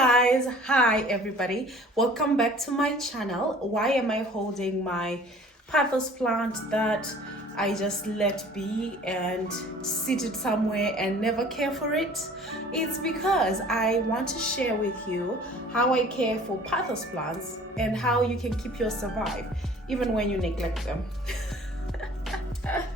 Guys, hi everybody, welcome back to my channel. Why am I holding my pothos plant that I just let be and sit it somewhere and never care for it? It's because I want to share with you how I care for pothos plants and how you can keep yours survive even when you neglect them.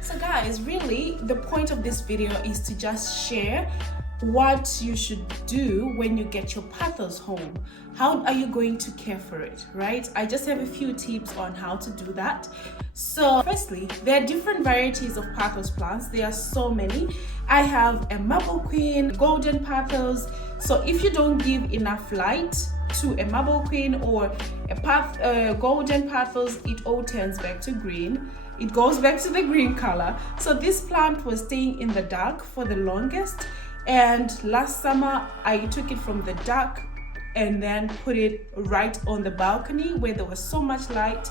So guys, really the point of this video is to just share what you should do when you get your pothos home. How are you going to care for it, right? I just have a few tips on how to do that. So firstly, there are different varieties of pothos plants. There are so many. I have a marble queen, golden pothos. So if you don't give enough light to a marble queen or a golden pothos, it all turns back to green. It goes back to the green color. So this plant was staying in the dark for the longest, and last summer I took it from the dark and then put it right on the balcony where there was so much light,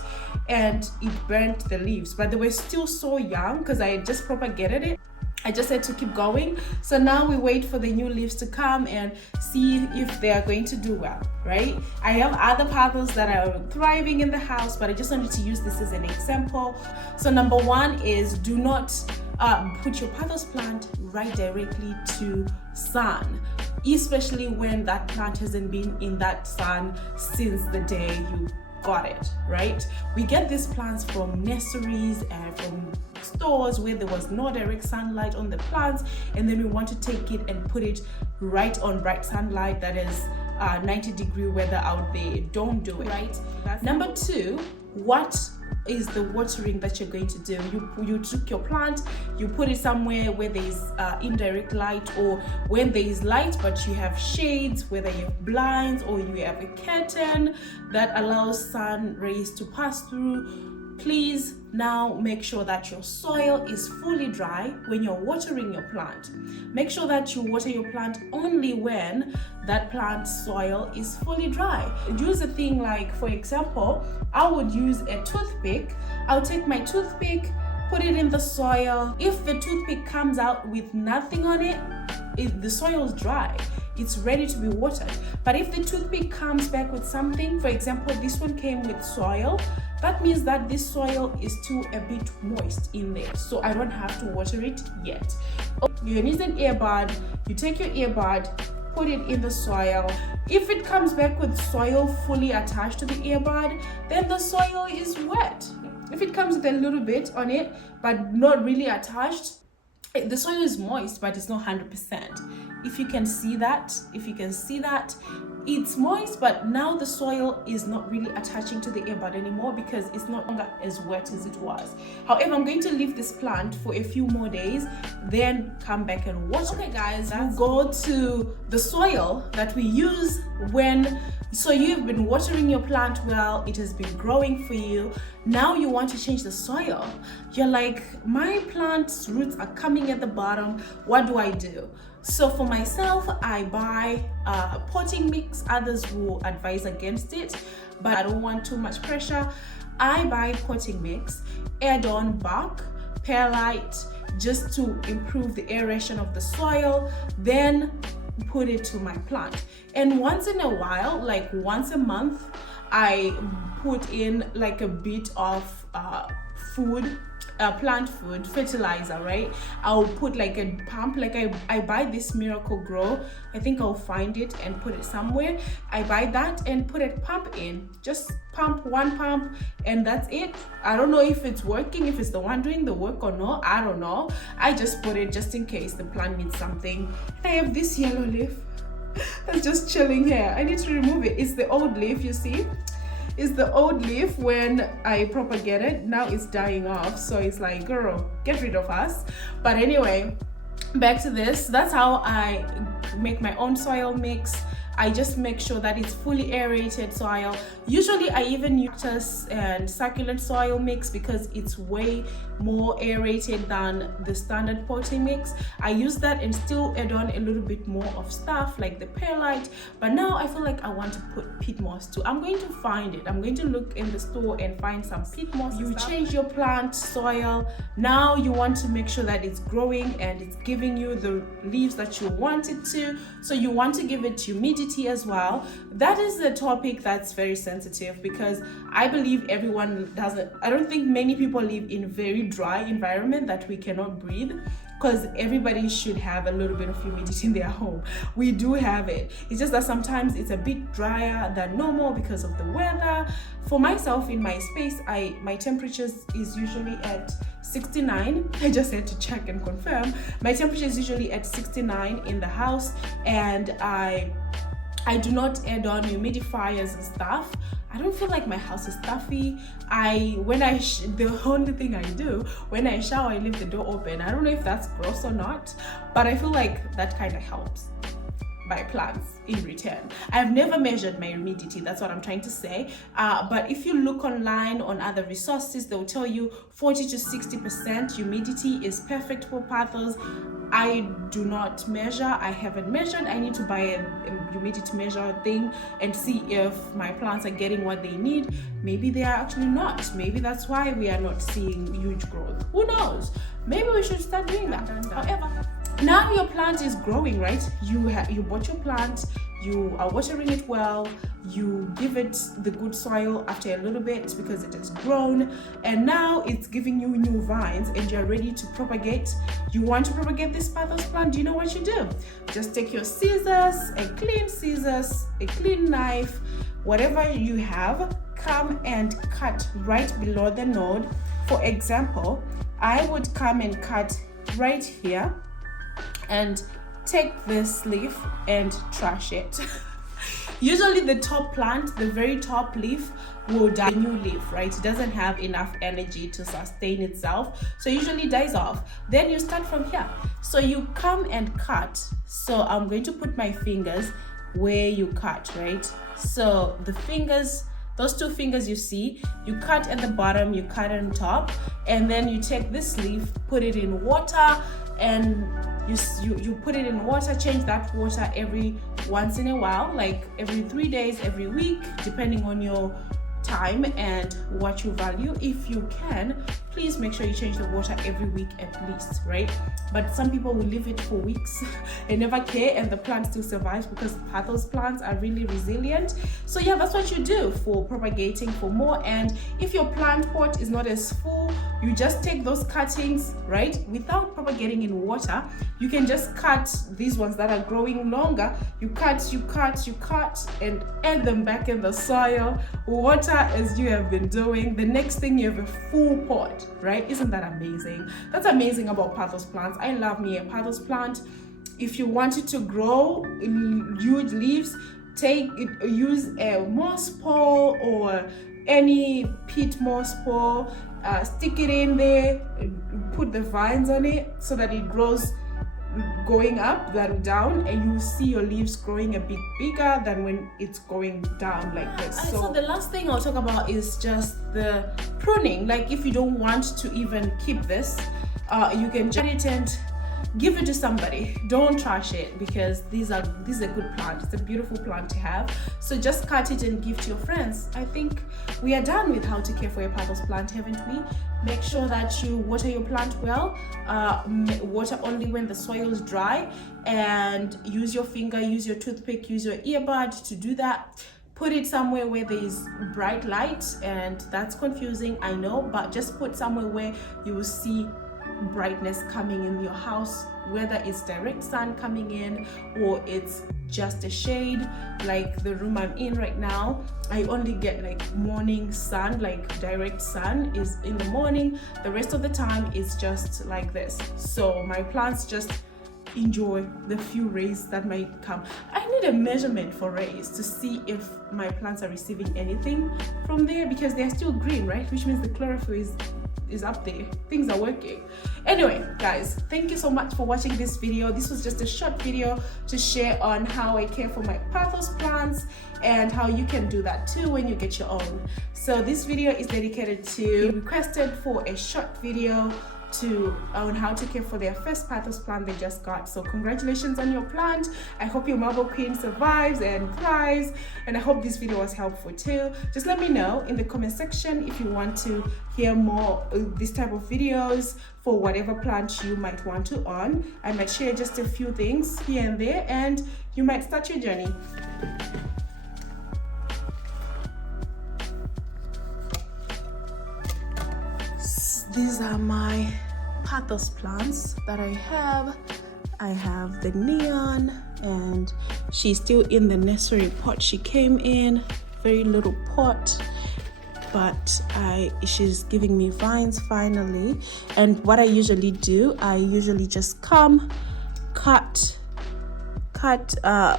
and it burnt the leaves, but they were still so young because I had just propagated it. I just had to keep going. So now we wait for the new leaves to come and see if they are going to do well, right? I have other pothos that are thriving in the house, but I just wanted to use this as an example. So number one is do not put your pothos plant right directly to sun, especially when that plant hasn't been in that sun since the day you got it, right? We get these plants from nurseries and from stores where there was no direct sunlight on the plants, and then we want to take it and put it right on bright sunlight that is 90-degree weather out there. Don't do it, right? Number two, what is the watering that you're going to do? You took your plant, you put it somewhere where there is indirect light, or when there is light but you have shades, whether you have blinds or you have a curtain that allows sun rays to pass through. Please now make sure that your soil is fully dry when you're watering your plant. Make sure that you water your plant only when that plant's soil is fully dry. Use a thing like, for example, I would use a toothpick. I'll take my toothpick, put it in the soil. If the toothpick comes out with nothing on it, if the soil is dry, it's ready to be watered. But if the toothpick comes back with something, for example, this one came with soil, that means that this soil is still a bit moist in there, so I don't have to water it yet. You need an earbud. You take your earbud, put it in the soil. If it comes back with soil fully attached to the earbud, then the soil is wet. If it comes with a little bit on it but not really attached, the soil is moist but it's not 100%. If you can see that, it's moist, but now the soil is not really attaching to the earbud anymore because it's no longer as wet as it was. However, I'm going to leave this plant for a few more days, then come back and water. Okay guys, we'll go to the soil that we use so you've been watering your plant well, it has been growing for you. Now you want to change the soil. You're like, my plant's roots are coming at the bottom. What do I do? So for myself, I buy potting mix. Others will advise against it, but I don't want too much pressure. I buy potting mix, add on bark, perlite, just to improve the aeration of the soil, then put it to my plant. And once in a while, like once a month, I put in like a bit of plant food, fertilizer, right? I'll put like a pump, like I buy this Miracle Grow. I think I'll find it and put it somewhere. I buy that and put a pump in. Just pump, one pump, and that's it. I don't know if it's working, if it's the one doing the work or not. I don't know. I just put it just in case the plant needs something. I have this yellow leaf that's just chilling here. I need to remove it. It's the old leaf, you see? It's the old leaf when I propagated. Now it's dying off, so it's like, girl, get rid of us. But anyway, back to this. That's how I make my own soil mix. I just make sure that it's fully aerated soil. Usually I even use cactus and succulent soil mix because it's way more aerated than the standard potting mix. I use that and still add on a little bit more of stuff like the perlite, but now I feel like I want to put peat moss too. I'm going to find it. I'm going to look in the store and find some peat moss. You change your plant soil. Now you want to make sure that it's growing and it's giving you the leaves that you want it to. So you want to give it humidity as well. That is a topic that's very sensitive because I believe everyone doesn't. I don't think many people live in very dry environment that we cannot breathe, because everybody should have a little bit of humidity in their home. We do have it. It's just that sometimes it's a bit drier than normal because of the weather. For myself, in my space, my temperatures is usually at 69. I just had to check and confirm. My temperature is usually at 69 in the house, and I do not add on humidifiers and stuff. I don't feel like my house is stuffy. The only thing I do when I shower, I leave the door open. I don't know if that's gross or not, but I feel like that kind of helps my plants in return. I've never measured my humidity, that's what I'm trying to say, but if you look online on other resources, they'll tell you 40 to 60% humidity is perfect for pothos. I do not measure. I haven't measured. I need to buy a humidity measure thing and see if my plants are getting what they need. Maybe they are actually not. Maybe that's why we are not seeing huge growth. Who knows? Maybe we should start doing that. However, now your plant is growing, right? You bought your plant, you are watering it well, you give it the good soil after a little bit because it has grown, and now it's giving you new vines and you're ready to propagate. You want to propagate this pothos plant. Do you know what you do? Just take your scissors, a clean knife, whatever you have, come and cut right below the node. For example, I would come and cut right here and take this leaf and trash it. Usually the top plant, the very top leaf, will die. A new leaf, right? It doesn't have enough energy to sustain itself, so usually dies off. Then you start from here. So you come and cut. So I'm going to put my fingers where you cut, right? So the fingers, those two fingers you see, you cut at the bottom, you cut on top, and then you take this leaf, put it in water, and you put it in water. Change that water every once in a while, like every 3 days, every week, depending on your time and what you value. If you can, please make sure you change the water every week at least, right? But some people will leave it for weeks and never care, and the plant still survives because pothos plants are really resilient. So yeah, that's what you do for propagating for more. And if your plant pot is not as full, you just take those cuttings, right? Without propagating in water, you can just cut these ones that are growing longer. You cut and add them back in the soil, water as you have been doing. The next thing, you have a full pot, right? Isn't that amazing? That's amazing about pothos plants. I love me a pothos plant. If you want it to grow huge leaves, use a moss pole or any peat moss pole, stick it in there, put the vines on it so that it grows going up than down, and you see your leaves growing a bit bigger than when it's going down like this. So the last thing I'll talk about is just the pruning. Like, if you don't want to even keep this, you can cut it and give it to somebody. Don't trash it, because this is a good plant. It's a beautiful plant to have. So just cut it and give to your friends. I think we are done with how to care for a pothos plant, haven't we? Make sure that you water your plant well. Water only when the soil is dry, and use your finger, use your toothpick, use your earbud to do that. Put it somewhere where there is bright light, and that's confusing, I know, but just put somewhere where you will see brightness coming in your house, whether it's direct sun coming in or it's just a shade, like the room I'm in right now. I only get like morning sun, like direct sun is in the morning. The rest of the time is just like this. So my plants just enjoy the few rays that might come. I need a measurement for rays to see if my plants are receiving anything from there, because they're still green, right? Which means the chlorophyll is is up there. Things are working. Anyway, guys, thank you so much for watching this video. This was just a short video to share on how I care for my pothos plants and how you can do that too when you get your own. So this video is dedicated to requested for a short video on how to care for their first pothos plant they just got. So congratulations on your plant. I hope your marble queen survives and thrives, and I hope this video was helpful too. Just let me know in the comment section if you want to hear more of this type of videos for whatever plant you might want to on. I might share just a few things here and there, and you might start your journey. These are my pothos plants that I have. I have the neon, and she's still in the nursery pot she came in, very little pot, but she's giving me vines finally. And what I usually do, I usually just come cut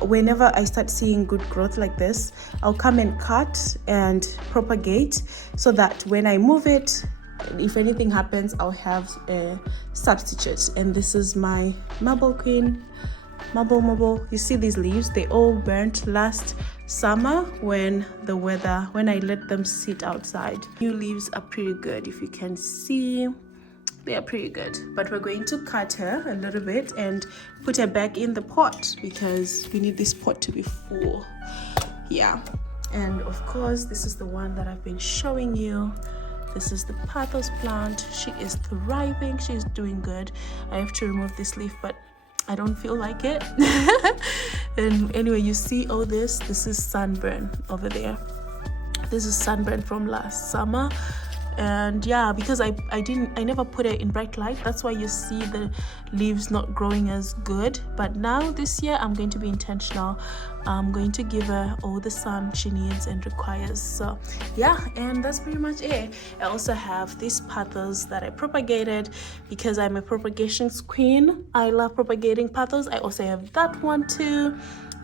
whenever I start seeing good growth like this, I'll come and cut and propagate so that when I move it, if anything happens, I'll have a substitute. And this is my marble queen, marble. You see these leaves, they all burnt last summer when I let them sit outside. New leaves are pretty good. If you can see, they are pretty good. But we're going to cut her a little bit and put her back in the pot because we need this pot to be full. Yeah, and of course this is the one that I've been showing you. This is the pothos plant. She is thriving. She's doing good. I have to remove this leaf, but I don't feel like it. And anyway, you see all this is sunburn over there. This is sunburn from last summer. And yeah, because I never put it in bright light, that's why you see the leaves not growing as good. But now this year I'm going to be intentional. I'm going to give her all the sun she needs and requires. So yeah, and that's pretty much it. I also have these pothos that I propagated because I'm a propagations queen. I love propagating pothos. I also have that one too,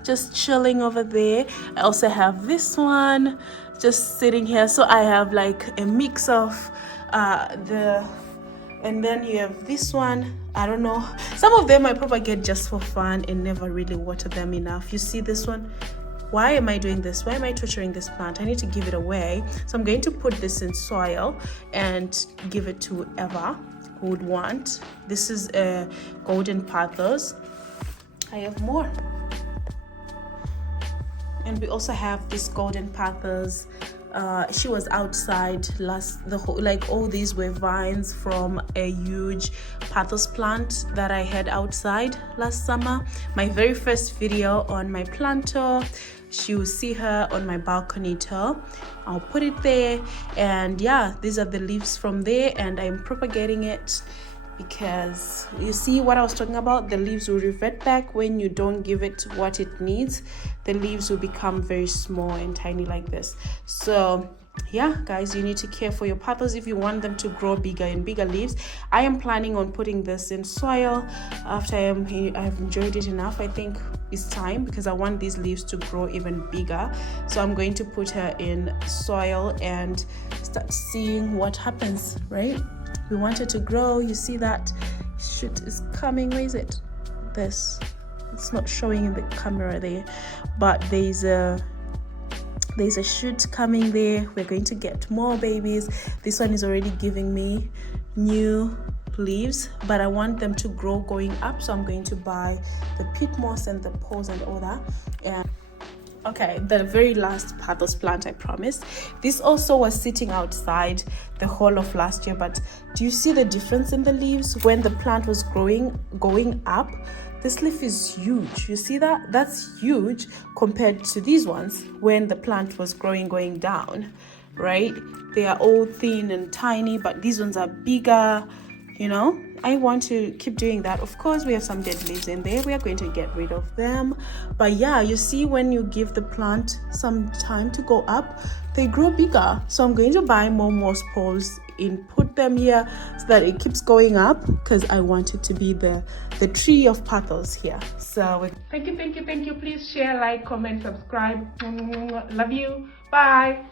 just chilling over there. I also have this one just sitting here. So I have like a mix of and then you have this one. I don't know, some of them I propagate just for fun and never really water them enough. You see this one? Why am I doing this? Why am I torturing this plant? I need to give it away. So I'm going to put this in soil and give it to whoever who would want. This is a golden pothos. I have more. And we also have this golden pothos. She was outside all these were vines from a huge pothos plant that I had outside last summer. My very first video on my plant tour. She will see her on my balcony tour. I'll put it there, and yeah, these are the leaves from there, and I'm propagating it because you see what I was talking about. The leaves will revert back when you don't give it what it needs. The leaves will become very small and tiny like this. So yeah, guys, you need to care for your pothos if you want them to grow bigger and bigger leaves. I am planning on putting this in soil after I've enjoyed it enough. I think it's time because I want these leaves to grow even bigger. So I'm going to put her in soil and start seeing what happens, right? We want it to grow. You see that shoot is coming. Where is it? This. It's not showing in the camera there, but there's a shoot coming there. We're going to get more babies. This one is already giving me new leaves, but I want them to grow going up. So I'm going to buy the peat moss and the poles and all that. And okay, the very last pothos plant, I promised. This also was sitting outside the whole of last year, but do you see the difference in the leaves? When the plant was going up, this leaf is huge. You see that? That's huge compared to these ones when the plant was going down, right? They are all thin and tiny, but these ones are bigger. You know, I want to keep doing that. Of course, we have some dead leaves in there. We are going to get rid of them. But yeah, you see, when you give the plant some time to go up, they grow bigger. So I'm going to buy more moss poles and put them here so that it keeps going up, because I want it to be the tree of pothos here. So thank you. Please share, like, comment, subscribe. Love you. Bye.